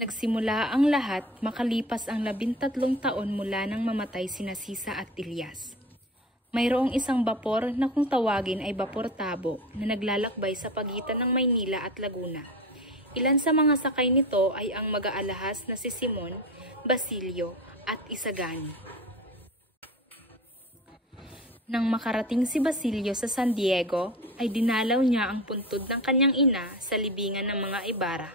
Nagsimula ang lahat makalipas ang 13 taon mula nang mamatay sina Sisa at Ilyas. Mayroong isang bapor na kung tawagin ay Bapor Tabo na naglalakbay sa pagitan ng Maynila at Laguna. Ilan sa mga sakay nito ay ang mag-aalahas na si Simon, Basilio at Isagani. Nang makarating si Basilio sa San Diego, ay dinalaw niya ang puntod ng kanyang ina sa libingan ng mga Ibarra.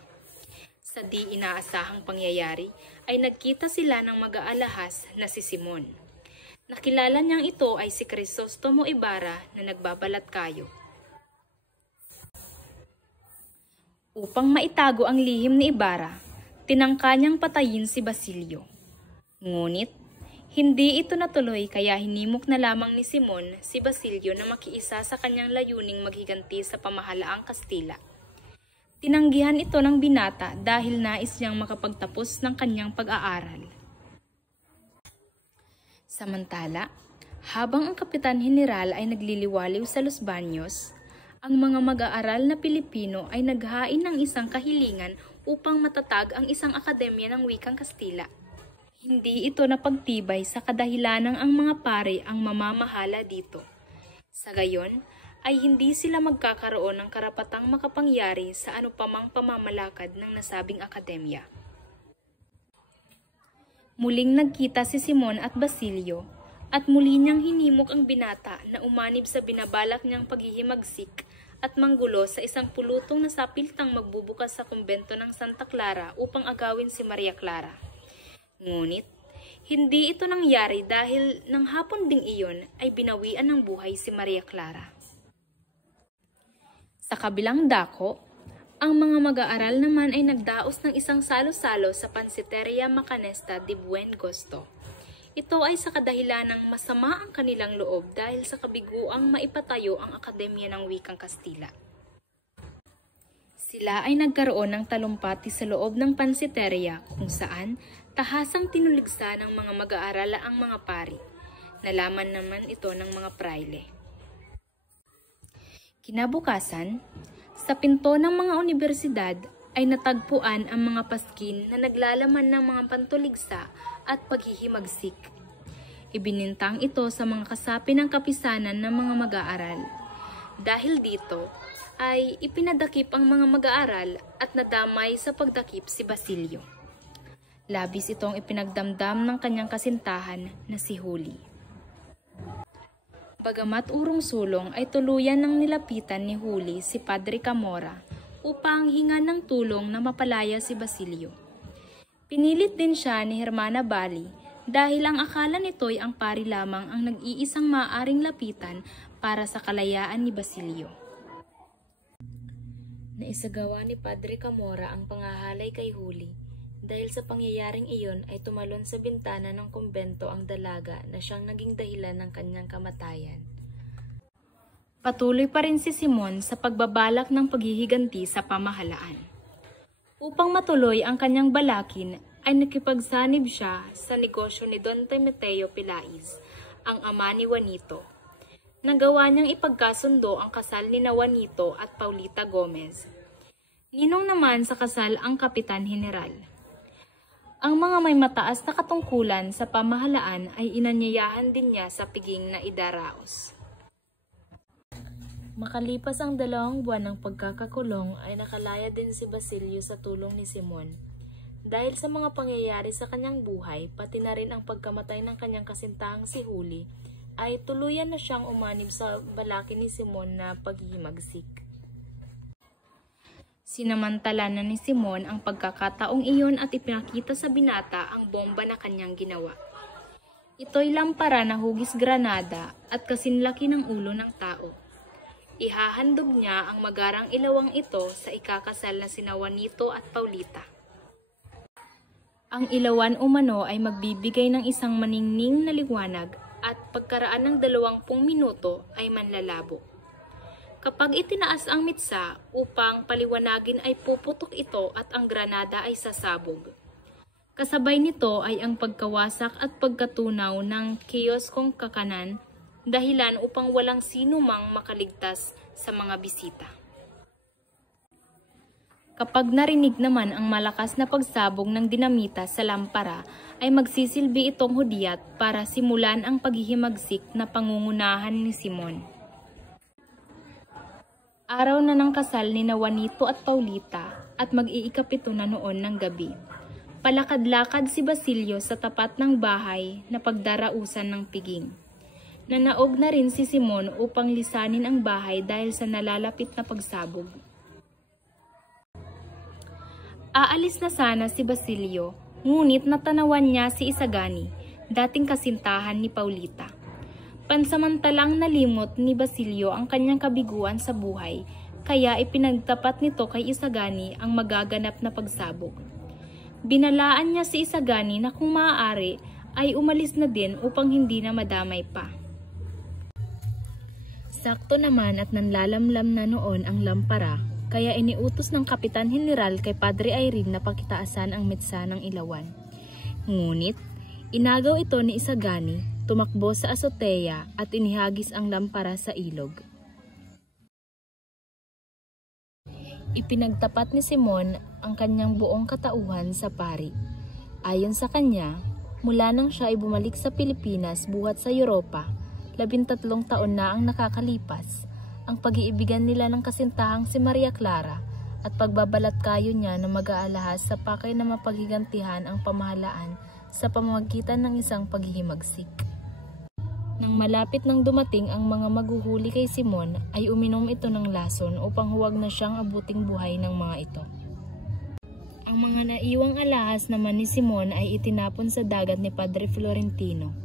Sa di inaasahang pangyayari ay nagkita sila ng mag-aalahas na si Simon. Nakilala niyang ito ay si Crisostomo Ibarra na nagbabalat kayo. Upang maitago ang lihim ni Ibarra, tinangka niyang patayin si Basilio. Ngunit, hindi ito natuloy kaya hinimok na lamang ni Simon si Basilio na makiisa sa kanyang layuning maghiganti sa pamahalaang Kastila. Tinanggihan ito ng binata dahil nais niyang makapagtapos ng kanyang pag-aaral. Samantala, habang ang Kapitan General ay nagliliwaliw sa Los Baños, ang mga mag-aaral na Pilipino ay naghain ng isang kahilingan upang matatag ang isang akademya ng wikang Kastila. Hindi ito napagtibay sa kadahilanang ang mga pare ang mamamahala dito. Sa gayon, ay hindi sila magkakaroon ng karapatang makapangyari sa anupamang pamamalakad ng nasabing akademya. Muling nagkita si Simon at Basilio at muli niyang hinimok ang binata na umanib sa binabalak niyang paghihimagsik at manggulo sa isang pulutong na sapiltang magbubukas sa kumbento ng Santa Clara upang agawin si Maria Clara. Ngunit, hindi ito nangyari dahil nang hapon ding iyon ay binawian ng buhay si Maria Clara. Sa kabilang dako, ang mga mag-aaral naman ay nagdaos ng isang salo-salo sa Pansiteria Macanesta de Buen Gusto. Ito ay sa kadahilan ng masama ang kanilang loob dahil sa kabiguang maipatayo ang Akademya ng Wikang Kastila. Sila ay nagkaroon ng talumpati sa loob ng Pansiteria kung saan tahasang tinuligsa ng mga mag-aaral ang mga pari. Nalaman naman ito ng mga praile. Kinabukasan, sa pinto ng mga unibersidad ay natagpuan ang mga paskin na naglalaman ng mga pantuligsa at paghihimagsik. Ibinintang ito sa mga kasapi ng kapisanan ng mga mag-aaral. Dahil dito, ay ipinadakip ang mga mag-aaral at nadamay sa pagdakip si Basilio. Labis itong ipinagdamdam ng kanyang kasintahan na si Huli. Bagamat urong-sulong ay tuluyan ng nilapitan ni Huli si Padre Camora upang hingan ng tulong na mapalaya si Basilio. Pinilit din siya ni Hermana Bali dahil ang akala nito'y ang pari lamang ang nag-iisang maaaring lapitan para sa kalayaan ni Basilio. Naisagawa ni Padre Camora ang pangahalay kay Huli. Dahil sa pangyayaring iyon ay tumalon sa bintana ng kumbento ang dalaga na siyang naging dahilan ng kanyang kamatayan. Patuloy pa rin si Simon sa pagbabalak ng paghihiganti sa pamahalaan. Upang matuloy ang kanyang balakin ay nakipagsanib siya sa negosyo ni Don Timoteo Pilais, ang ama ni Juanito. Nagawa niyang ipagkasundo ang kasal ni Juanito at Paulita Gomez. Ninong naman sa kasal ang Kapitan General. Ang mga may mataas na katungkulan sa pamahalaan ay inanyayahan din niya sa piging na idaraos. Makalipas ang 2 buwan ng pagkakakulong ay nakalaya din si Basilio sa tulong ni Simon. Dahil sa mga pangyayari sa kanyang buhay, pati na rin ang pagkamatay ng kanyang kasintahang si Huli, ay tuluyan na siyang umanib sa balakin ni Simon na paghihimagsik. Sinamantala na ni Simon ang pagkakataong iyon at ipinakita sa binata ang bomba na kanyang ginawa. Ito'y lampara na hugis granada at kasinlaki ng ulo ng tao. Ihahandog niya ang magarang ilawang ito sa ikakasal na sina Juanito at Paulita. Ang ilawan umano ay magbibigay ng isang maningning na liwanag at pagkaraan ng 20 minuto ay manlalabo. Kapag itinaas ang mitsa upang paliwanagin ay puputok ito at ang granada ay sasabog. Kasabay nito ay ang pagkawasak at pagkatunaw ng kiyoskong kakanan, dahilan upang walang sino mang makaligtas sa mga bisita. Kapag narinig naman ang malakas na pagsabog ng dinamita sa lampara, ay magsisilbi itong hudyat para simulan ang paghihimagsik na pangungunahan ni Simon. Araw na ng kasal ni Juanito at Paulita at mag-iikapito na noon ng gabi. Palakad-lakad si Basilio sa tapat ng bahay na pagdarausan ng piging. Nanaog na rin si Simon upang lisanin ang bahay dahil sa nalalapit na pagsabog. Aalis na sana si Basilio, ngunit natanawan niya si Isagani, dating kasintahan ni Paulita. Pansamantalang nalimot ni Basilio ang kanyang kabiguan sa buhay, kaya ipinagtapat nito kay Isagani ang magaganap na pagsabog. Binalaan niya si Isagani na kung maaari ay umalis na din upang hindi na madamay pa. Sakto naman at nanlalamlam na noon ang lampara, kaya iniutos ng Kapitan General kay Padre Irene na pakitaasan ang metsa ng ilawan. Ngunit, inagaw ito ni Isagani, tumakbo sa azotea at inihagis ang lampara sa ilog. Ipinagtapat ni Simon ang kanyang buong katauhan sa pari. Ayon sa kanya, mula nang siya ay bumalik sa Pilipinas buhat sa Europa, 13 taon na ang nakakalipas, ang pag-iibigan nila ng kasintahang si Maria Clara at pagbabalatkayo niya na mag-aalahas sa pakay na mapaghigantihan ang pamahalaan sa pamamagitan ng isang paghihimagsik. Nang malapit nang dumating ang mga maghuhuli kay Simon, ay uminom ito ng lason upang huwag na siyang abuting buhay ng mga ito. Ang mga naiwang alahas naman ni Simon ay itinapon sa dagat ni Padre Florentino.